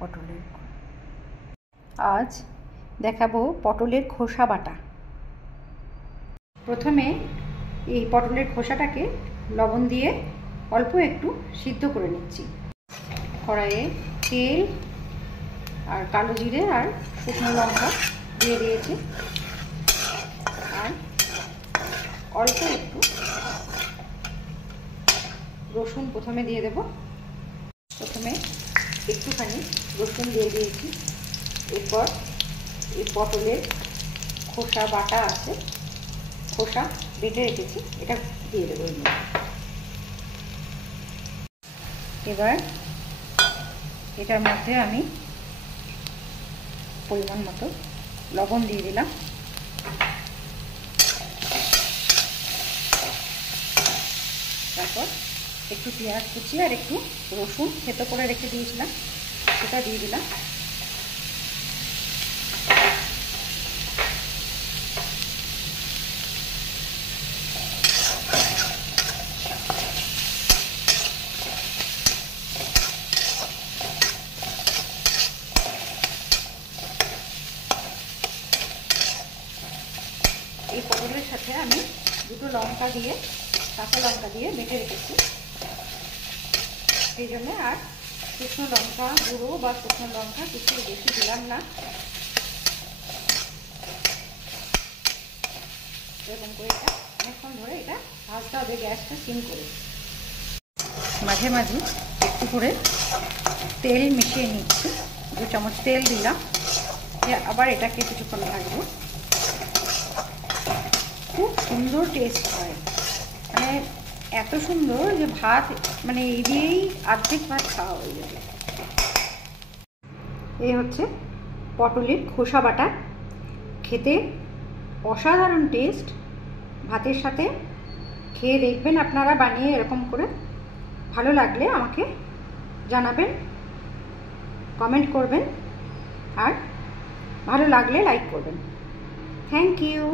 পটলের। আজ দেখাবো পটলের খোসা বাটা। প্রথমে এই পটলের খোসাটাকে লবণ দিয়ে অল্প একটু সিদ্ধ করে নিচ্ছি। কড়াইয়ে তেল আর কালো জিরে আর শুকনো লঙ্কা দিয়ে দিয়েছি, আর অল্প একটু রসুন প্রথমে দিয়ে দেব। প্রথমে একটুখানি রসুন দিয়ে দিয়েছি, এরপর এই পটলের খোসা বাটা আছে, খোসা বেটে রেখেছি, এটা দিয়ে দেবো। এবার এটার মধ্যে আমি পরিমাণ মতো লবণ দিয়ে দিলাম, তারপর একটু পেঁয়াজ কুচি আর একটু রসুন থেতো করে রেখে দিয়েছিলাম, সেটা দিয়ে দিলাম। এই পটলের সাথে আমি দুটো লঙ্কা দিয়ে, কাঁচা লঙ্কা দিয়ে বেটে রেখেছি, সেই জন্য আর শুকনো লঙ্কা গুঁড়ো বা শুকনো লঙ্কা কিছু বেশি দিলাম না। এরকম করে এটা অনেকক্ষণ ধরে এটা ভাজতে হবে, গ্যাসটা সিম করে। মাঝে মাঝে একটু করে তেল মিশিয়ে নিচ্ছি, 2 চামচ তেল দিলাম, আবার এটাকে কিছুক্ষণ ভাজবো। খুব সুন্দর টেস্ট হয়, মানে এত সুন্দর যে ভাত, মানে এই দিয়েই অর্ধেক ভাত খাওয়া হয়ে যাবে। এই হচ্ছে পটলের খোসা বাটা, খেতে অসাধারণ টেস্ট। ভাতের সাথে খেয়ে দেখবেন আপনারা বানিয়ে এরকম করে। ভালো লাগলে আমাকে জানাবেন, কমেন্ট করবেন, আর ভালো লাগলে লাইক করবেন। Thank you.